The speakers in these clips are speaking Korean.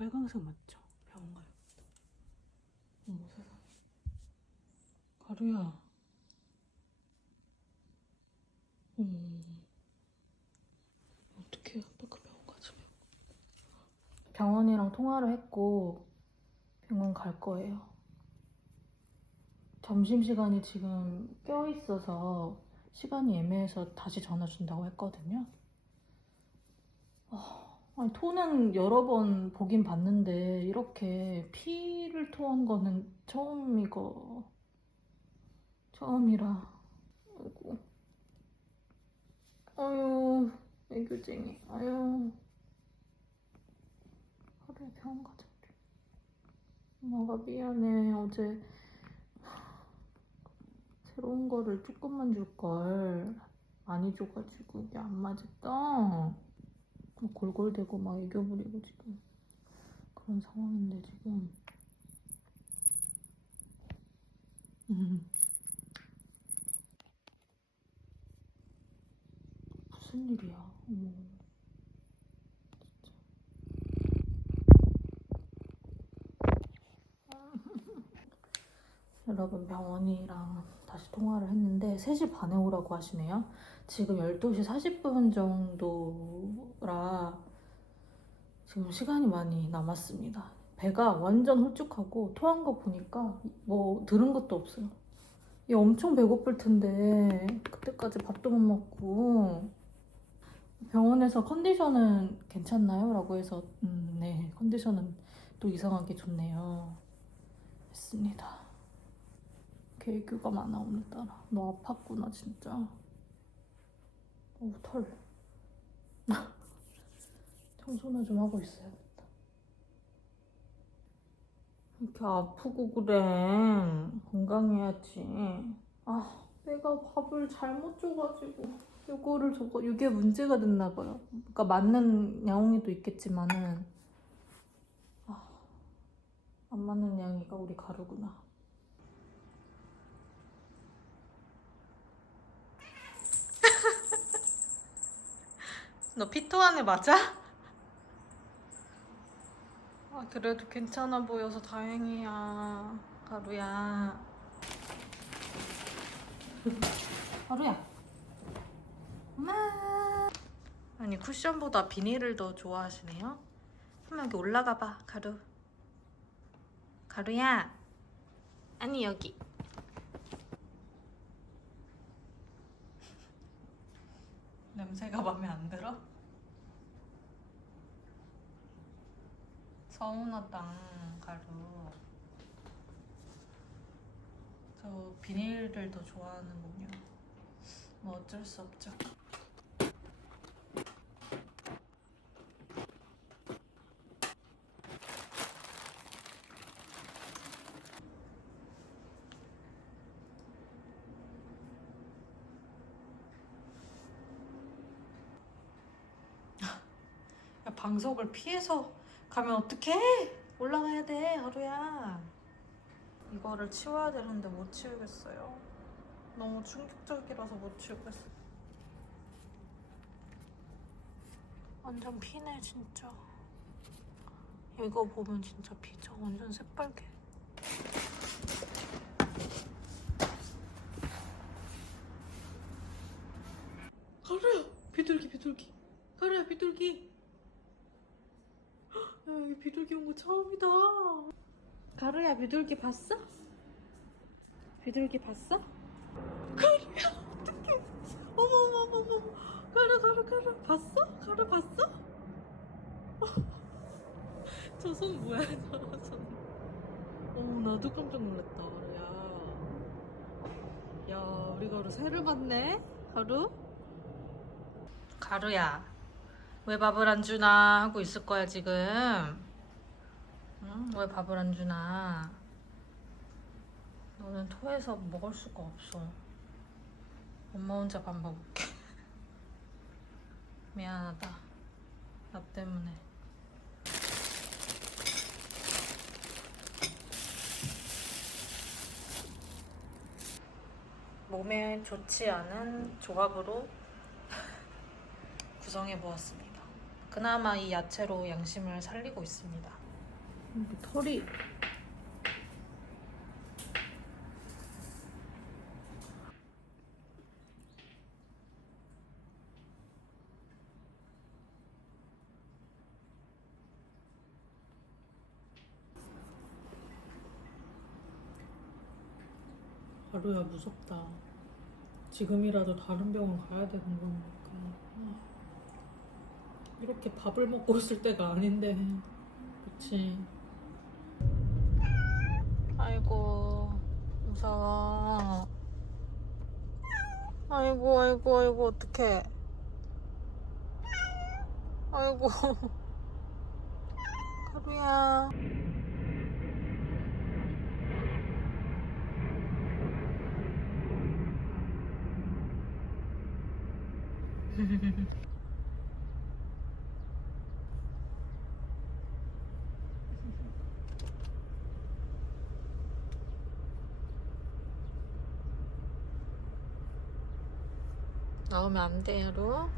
빨강색 맞죠? 병원 가요. 어머 세상에. 가루야. 어머. 어떻게 아빠가 병원 가지? 병원이랑 통화를 했고 병원 갈 거예요. 점심시간이 지금 껴있어서 시간이 애매해서 다시 전화 준다고 했거든요. 아, 아니, 토는 여러 번 보긴 봤는데 이렇게 피를 토한 거는 처음이고 처음이라. 아이고. 아유 애교쟁이. 아유. 하루에 병원 가자 엄마가 미안해. 어제 새로운 거를 조금만 줄걸. 많이 줘가지고 이게 안 맞았다. 막 골골대고 막 부리고 지금 그런 상황인데 지금 음. 무슨 일이야 어머 여러분 병원이랑 다시 통화를 했는데 3시 반에 오라고 하시네요. 지금 12시 40분 정도 라 지금 시간이 많이 남았습니다. 배가 완전 홀쭉하고 토한 거 보니까 뭐 들은 것도 없어요. 얘 엄청 배고플 텐데 그때까지 밥도 못 먹고 병원에서 컨디션은 괜찮나요? 라고 해서 음, 네 컨디션은 또 이상하게 좋네요. 했습니다. 개교가 많아 오늘따라 너 아팠구나 진짜 어우 털 청소나 좀 하고 있어야겠다. 이렇게 아프고 그래. 건강해야지. 아 내가 밥을 잘못 줘가지고 요거를 저거 이게 문제가 됐나 봐요. 그러니까 맞는 양홍이도 있겠지만은 아, 안 맞는 양이가 우리 가루구나. 너 피토 안에 맞아? 아 그래도 괜찮아 보여서 다행이야 가루야. 가루야. 엄마. 아니 쿠션보다 비닐을 더 좋아하시네요? 한번 여기 올라가 봐 가루. 가루야. 아니 여기. 냄새가 마음에 안 들어? 서운하다 가루. 저 비닐을 더 좋아하는군요. 뭐 어쩔 수 없죠. 야, 방석을 피해서 가면 어떡해? 올라가야 돼, 하루야. 이거를 치워야 되는데 못 치우겠어요. 너무 충격적이라서 못 치우겠어. 완전 피네, 진짜. 이거 보면 진짜 피죠. 완전 새빨개. 가루야! 비둘기, 비둘기. 가루야, 비둘기. 야, 여기 비둘기 온 거 처음이다. 가루야, 비둘기 봤어? 비둘기 봤어? 가루야, 어떡해. 어머, 어머, 어머, 어머. 가루, 가루, 가루. 봤어? 가루 봤어? 저 손 뭐야, 저 손. 어머, 나도 깜짝 놀랐다, 가루야. 야, 우리 가루 새를 봤네? 가루? 가루야. 왜 밥을 안 주나 하고 있을 거야 지금. 응? 왜 밥을 안 주나? 너는 토해서 먹을 수가 없어. 엄마 혼자 밥 먹을게. 미안하다. 나 때문에. 몸에 좋지 않은 조합으로 구성해 보았습니다. 그나마 이 야채로 양심을 살리고 있습니다. 털이 하루야 무섭다. 지금이라도 다른 병원 가야 되는 거니까. 이렇게 밥을 먹고 있을 때가 아닌데. 그치. 아이고, 무서워. 아이고, 아이고, 아이고, 어떡해. 아이고. 가루야. 나오면 안 돼요, 루.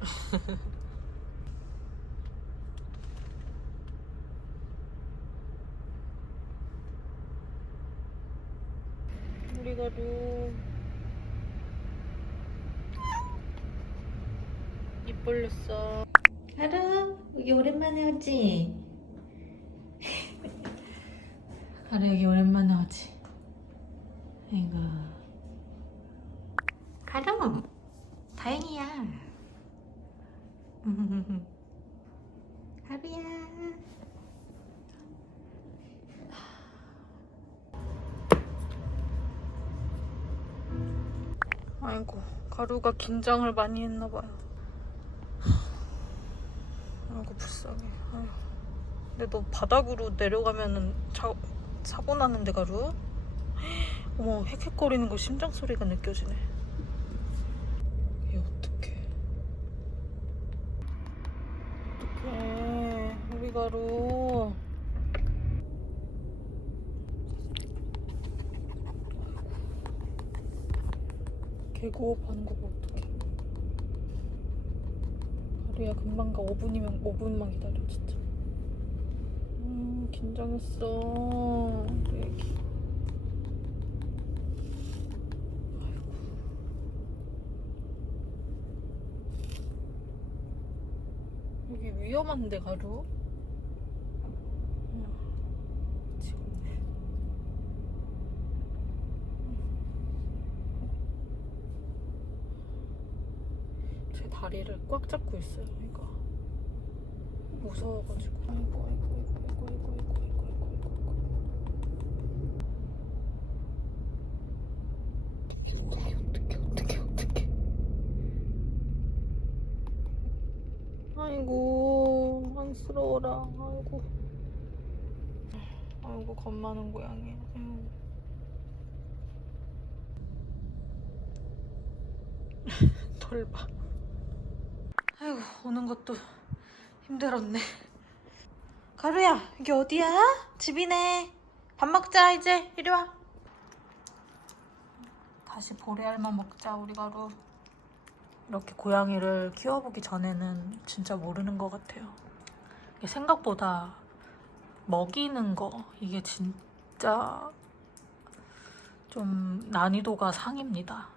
우리가 루. 입 벌렸어. 하루, 여기 오랜만에 오지? 하루, 여기 오랜만에 오지? 아이고. 가름 다행이야. 하루야. 아이고 가루가 긴장을 많이 했나봐요. 아이고 불쌍해. 근데 너 바닥으로 내려가면은 자, 사고 나는데 가루? 어머 헥헥거리는 거 심장 소리가 느껴지네 얘 어떡해 어떡해 우리 가루 개 고업하는 거 봐, 어떡해? 가루야 금방 가. 5분이면 5분만 기다려 진짜. 음 긴장했어. 여기 위험한데 가루? 음, 지금 제 다리를 꽉 잡고 있어요 이거. 무서워가지고. 아이고 아이고 아이고 아이고 아이고 아이고 아이고 아이고 어떡해 어떡해 어떡해 아이고 안쓰러워라. 아이고. 아이고 겁 많은 고양이. 아이고. 털봐 아이고 오는 것도 힘들었네 가루야 여기 어디야? 집이네 밥 먹자 이제 이리 와 다시 보레알만 먹자 우리 가루 이렇게 고양이를 키워보기 전에는 진짜 모르는 것 같아요. 이게 생각보다 먹이는 거 이게 진짜 좀 난이도가 상입니다.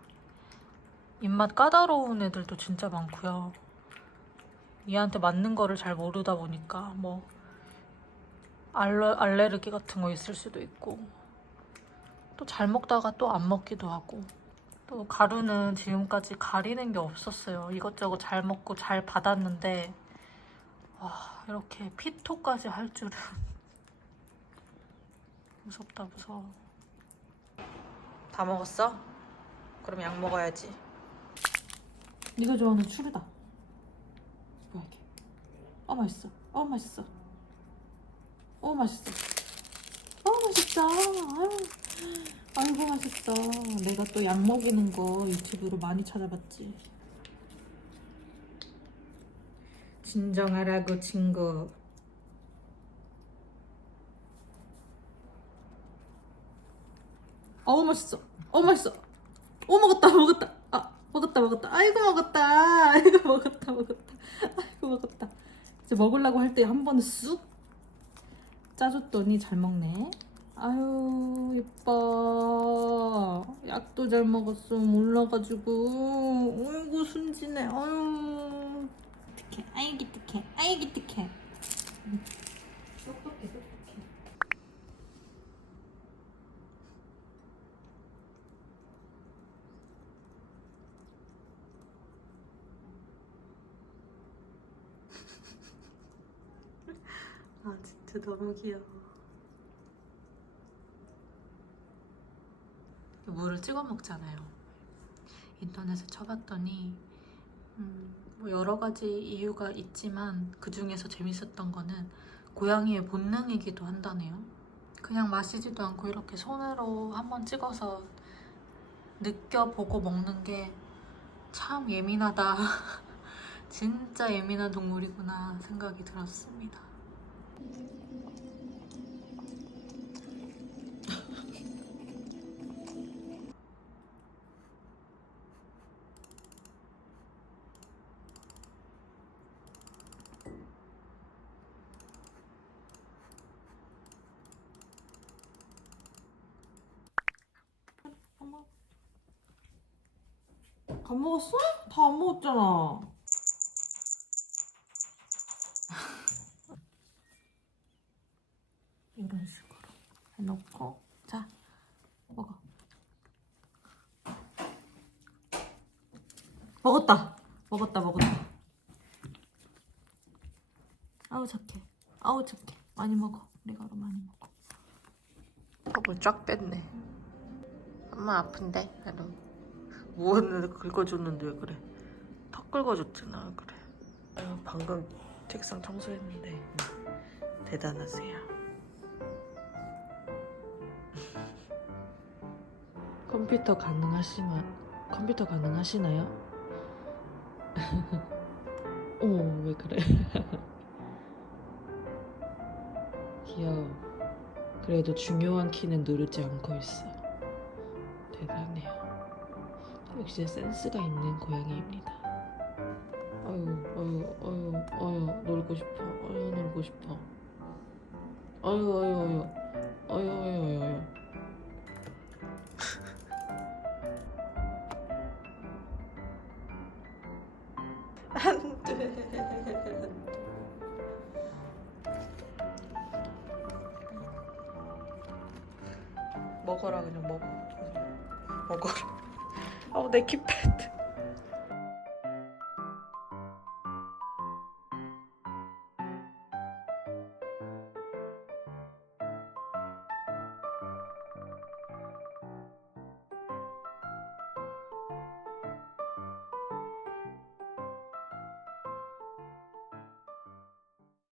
입맛 까다로운 애들도 진짜 많고요. 얘한테 맞는 거를 잘 모르다 보니까 뭐 알레, 알레르기 같은 거 있을 수도 있고 또 잘 먹다가 또 안 먹기도 하고 또 가루는 지금까지 가리는 게 없었어요. 이것저것 잘 먹고 잘 받았는데 와 이렇게 피토까지 할 줄은 무섭다 무서워. 다 먹었어? 그럼 약 먹어야지. 네가 좋아하는 추르다. 어 맛있어. 어 맛있어. 어 맛있어. 어 맛있다. 아이고 맛있다. 내가 또 약 먹이는 거 유튜브로 많이 찾아봤지. 진정하라고 친구. 어우 맛있어. 어 맛있어. 어 먹었다 먹었다. 아 먹었다 먹었다. 아이고 먹었다. 아이고 먹었다 먹었다. 아이고 먹었다. 이제 먹으려고 할 때 한 번은 쑥 짜줬더니 잘 먹네. 아유 예뻐. 약도 잘 먹었어. 몰라가지고. 어이구 순진해. 아유. 기특해. 아이 기특해. 아이 기특해. 똑똑해 똑똑해. 아 진짜 너무 귀여워. 물을 찍어 먹잖아요. 인터넷에 쳐봤더니 음, 뭐 여러 가지 이유가 있지만 그 중에서 재밌었던 거는 고양이의 본능이기도 한다네요. 그냥 마시지도 않고 이렇게 손으로 한번 찍어서 느껴보고 먹는 게 참 예민하다. 진짜 예민한 동물이구나 생각이 들었습니다. 안 먹었어? 다 안 먹었잖아. 이런 식으로 해놓고 자 먹어. 먹었다. 먹었다. 먹었다. 아우 착해. 아우 착해. 많이 먹어. 우리 가루 많이 먹어. 턱을 쫙 뺐네. 엄마 아픈데? 그래 도 무언을 긁어줬는데 왜 그래? 턱 긁어줬잖아 왜 그래? 아유 방금 책상 청소했는데 음, 대단하세요. 컴퓨터 가능하시면 컴퓨터 가능하시나요? 어, 왜 그래? 귀여워. 그래도 중요한 키는 누르지 않고 있어. 대단해요. 역시 센스가 있는 고양이입니다. 아유, 아유, 아유, 아유, 놀고 싶어. 아유, 놀고 싶어. 아유, 아유, 아유, 아유, 아유, 아유, 아유. 안 돼. 먹어라 그냥 먹어 먹어라 어내 키패드